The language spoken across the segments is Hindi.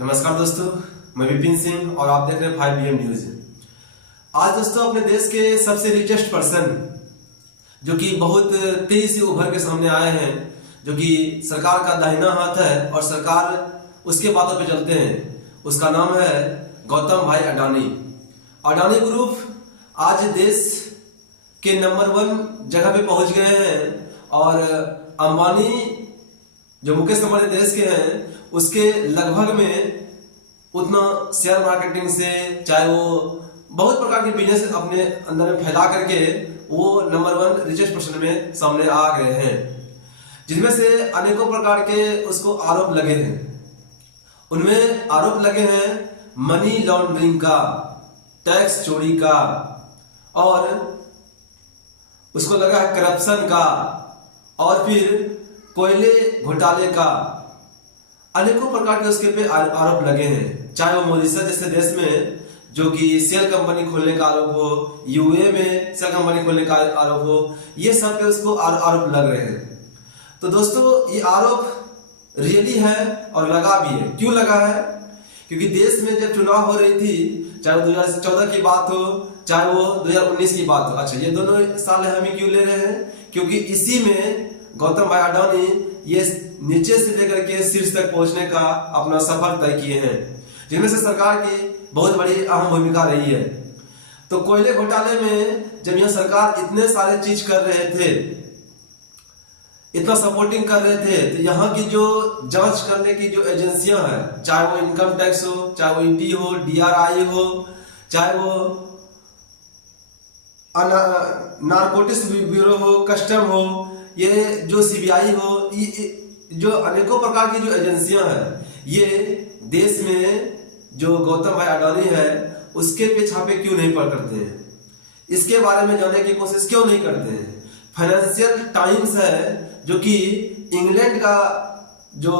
नमस्कार दोस्तों, मैं विपिन सिंह और आप देख रहे हैं 5 PM न्यूज। आज दोस्तों अपने देश के सबसे रिचेस्ट पर्सन जो कि बहुत तेजी से उभर के सामने आए हैं, जो कि सरकार का दाहिना हाथ है और सरकार उसके बातों पे चलते हैं, उसका नाम है गौतम भाई अडानी। अडानी ग्रुप आज देश के नंबर 1 जगह पे पहुंच गए हैं और अंबानी जो मुकेश अंबानी देश के हैं उसके लगभग में उतना शेयर मार्केटिंग से चाहे वो बहुत प्रकार के बिजनेस अपने अंदर में फैला करके वो नंबर 1 रिचेस्ट पर्सन में सामने आ गए हैं, जिनमें से अनेकों प्रकार के उसको आरोप लगे हैं। उनमें आरोप लगे हैं मनी लॉन्ड्रिंग का, टैक्स चोरी का, और उसको लगा है करप्शन का, और फिर कोयले घोटाले का। अनेकों प्रकार के उसके पे आरोप लगे हैं, चाहे वो मॉरिशस जैसे देश में जो कि सेल कंपनी खोलने का आरोप हो, यूए में सेल कंपनी खोलने का आरोप हो, ये सब पे उसको आरोप लग रहे हैं। तो दोस्तों ये आरोप रियली है और लगा भी है। क्यों लगा है? क्योंकि देश में जब चुनाव हो रही थी, चाहे वो 2014 की बात हो चाहे वो 2019 की बात हो। अच्छा, ये दोनों साल हम ही क्यों ले रहे हैं? क्योंकि इसी में गौतम भाई अडानी ये नीचे से लेकर के शीर्ष तक पहुंचने का अपना सफर तय किए हैं, जिनमें से सरकार की बहुत बड़ी अहम भूमिका रही है। तो कोयले घोटाले में जब यह सरकार इतने सारे चीज कर रहे थे, इतना सपोर्टिंग कर रहे थे, तो यहाँ की जो जांच करने की जो एजेंसियां हैं, चाहे वो इनकम टैक्स हो, चाहे वो ईडी हो, डीआरआई हो, चाहे वो नारकोटिक्स ब्यूरो हो, कस्टम हो, ये जो सीबीआई हो, जो अनेकों प्रकार की जो एजेंसियां हैं, ये देश में जो गौतम भाई अडानी है उसके पे छापे क्यों नहीं पड़ करते हैं? इसके बारे में जानने की कोशिश क्यों नहीं करते हैं? फाइनेंशियल टाइम्स है जो कि इंग्लैंड का जो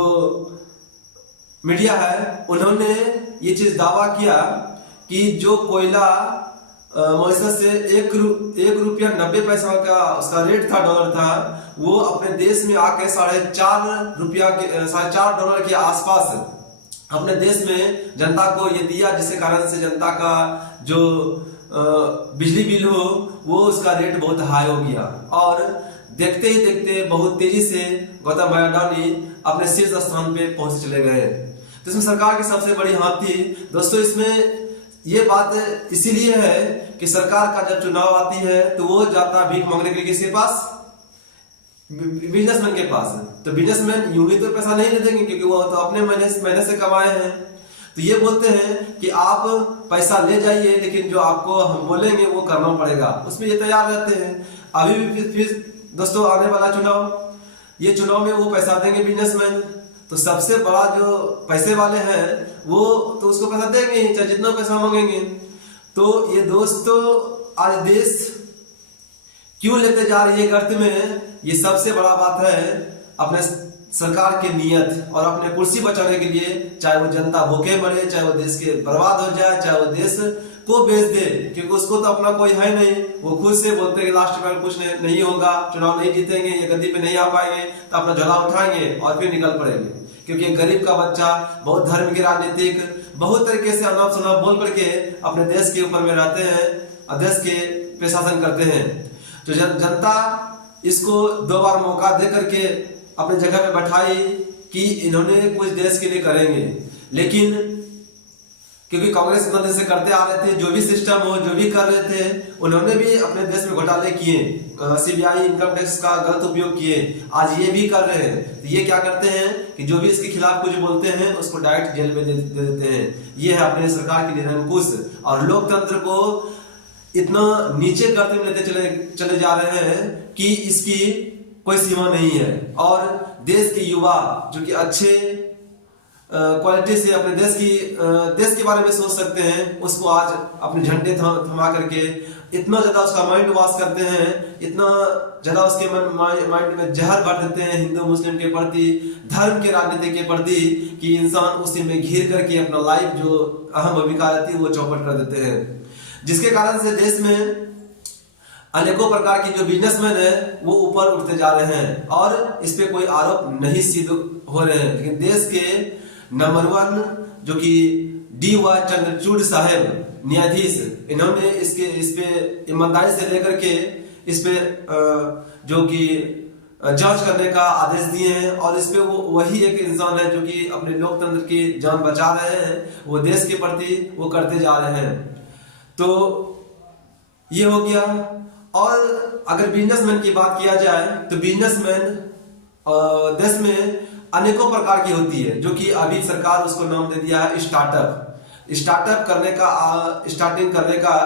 मीडिया है, उन्होंने ये चीज दावा किया कि जो कोयला मॉरिशस से 1 रुपया 90 पैसा का उसका रेट था, डॉलर था, वो अपने देश में आके $4.5 डॉलर के आसपास अपने देश में जनता को ये दिया, जिसके कारण से जनता का जो बिजली बिल हो वो उसका रेट बहुत हाई हो गया। और देखते ही देखते बहुत तेजी से गौतम भाई अडानी अपने शीर्ष स्थान पे पहुंच चले गए। तो इसमें सरकार की सबसे बड़ी हाथ थी दोस्तों। इसमें ये बात इसीलिए है कि सरकार का जब चुनाव आती है तो वो जाता भीख मांगने के लिए किसके पास? बिजनेसमैन के पास। तो बिजनेसमैन यूं ही तो पैसा नहीं दे देंगे, क्योंकि वो तो अपने महीने से कमाए हैं। तो ये बोलते हैं कि आप पैसा ले जाइए, लेकिन जो आपको हम बोलेंगे वो करना पड़ेगा, उसमें ये तैयार रहते हैं। अभी भी फिर दोस्तों आने वाला चुनाव, ये चुनाव में वो पैसा देंगे बिजनेसमैन, तो सबसे बड़ा जो पैसे वाले हैं वो तो उसको पैसा देंगे, चाहे जितना पैसा मांगेंगे। तो ये दोस्तों आज देश क्यों लेते जा रही है गर्त में, ये सबसे बड़ा बात है अपने सरकार के नियत और अपने कुर्सी बचाने के लिए, चाहे वो जनता भूखे मरे, चाहे वो देश के बर्बाद हो जाए, चाहे वो देश को बेच दे, क्योंकि उसको तो अपना कोई है नहीं। वो खुद से बोलते हैं लास्ट में कुछ नहीं होगा, चुनाव नहीं जीतेंगे, ये गद्दी पे नहीं आ पाएंगे, तो अपना झोला उठाएंगे और फिर निकल पड़ेंगे। क्योंकि गरीब का बच्चा बहुत धर्म की राजनीतिक बहुत तरीके से अनाप शनाप बोल करके अपने देश के ऊपर में रहते हैं और देश के पे शासन करते हैं। तो जनता इसको 2 बार मौका दे करके अपने जगह पे बैठाई कि इन्होंने कुछ देश के लिए करेंगे, लेकिन क्योंकि कांग्रेस इतना दिन से करते आ रहे थे, जो भी सिस्टम हो, जो भी कर रहे थे, उन्होंने भी अपने देश में घोटाले किए, सीबीआई इनकम टैक्स का गलत उपयोग किए, आज ये भी कर रहे हैं। तो ये क्या करते हैं कि जो भी इसके खिलाफ कुछ बोलते हैं उसको डायरेक्ट जेल में दे देते हैं। ये है अपने सरकार की निरंकुश और लोकतंत्र को इतना नीचे करते में लेते चले जा रहे हैं कि इसकी कोई सीमा नहीं है। और देश के युवा जो कि अच्छे क्वालिटी से अपने देश के बारे में सोच सकते हैं, उसको आज अपने झंडे थमा करके इतना ज्यादा उसका माइंड वॉश करते हैं, इतना ज्यादा उसके माइंड में जहर भर देते हैं हिंदू मुस्लिम के प्रति, धर्म के राजनीति के प्रति, कि इंसान उसी में घिर करके अपना लाइफ जो अहम भूमिका रहती है वो चौपट कर देते हैं, जिसके कारण से देश में अनेकों प्रकार की जो बिजनेसमैन है वो ऊपर उठते जा रहे हैं और इस पे कोई आरोप नहीं सिद्ध हो रहे हैं। लेकिन देश के नंबर 1 जो कि D.Y. चंद्रचूड़ साहब न्यायाधीश, इन्होंने इस पे ईमानदारी से लेकर के इस पे जो कि जांच करने का आदेश दिए हैं, और इस पे वो वही एक इंसान है जो कि अपने लोकतंत्र की जान बचा रहे हैं, वो देश के प्रति वो करते जा रहे हैं। तो ये हो गया। और अगर बिजनेसमैन की बात किया जाए तो बिजनेसमैन देश में अनेकों प्रकार की होती है, जो कि अभी सरकार उसको नाम दे दिया है स्टार्टअप करने का, स्टार्टिंग करने का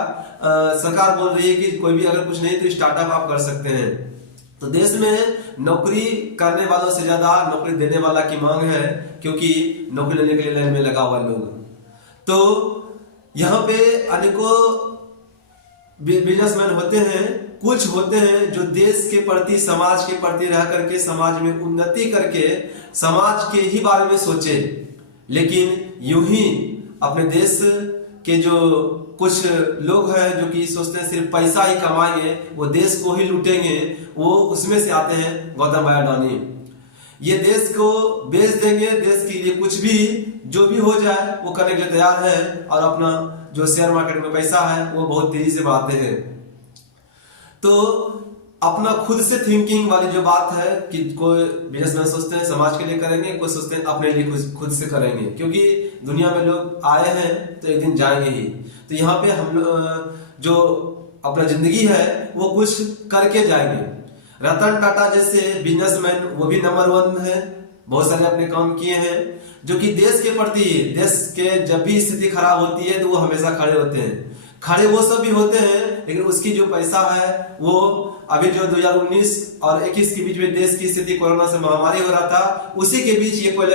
सरकार बोल रही है कि कोई भी अगर कुछ नहीं तो स्टार्टअप आप कर सकते हैं। तो देश में नौकरी करने वालों से ज्यादा नौकरी देने वाला की मांग है, क्योंकि नौकरी लेने के लिए लाइन में लगा हुआ लोग। तो यहाँ पे अनेकों बिजनेसमैन होते हैं, कुछ होते हैं जो देश के प्रति, समाज के प्रति रह करके समाज में उन्नति करके समाज के ही बारे में सोचे, लेकिन यूं ही अपने देश के जो कुछ लोग हैं जो कि सोचते हैं सिर्फ पैसा ही कमाएंगे, वो देश को ही लूटेंगे, वो उसमें से आते हैं गौतम भाई अडानी। ये देश को बेच देंगे, देश के लिए कुछ भी जो भी हो जाए वो करने के लिए तैयार है, और अपना जो शेयर मार्केट में पैसा है वो बहुत तेजी से बढ़ाते हैं। तो अपना खुद से थिंकिंग वाली जो बात है कि कोई बिजनेसमैन सोचते हैं समाज के लिए करेंगे, कोई सोचते हैं अपने लिए खुद से करेंगे, क्योंकि दुनिया में लोग आए हैं तो एक दिन जाएंगे ही। तो यहाँ पे हम जो अपना जिंदगी है वो कुछ करके जाएंगे। रतन टाटा जैसे बिजनेसमैन वो भी नंबर 1 है, बहुत सारे अपने काम किए हैं, जो कि देश के प्रति, देश के जब भी स्थिति खराब होती है तो वो हमेशा खड़े होते हैं। खड़े वो सब भी होते हैं, लेकिन उसकी जो पैसा है वो अभी जो 2019 और 21 के बीच में देश की स्थिति कोरोना से महामारी हो रहा था, उसी के बीच ये कोयले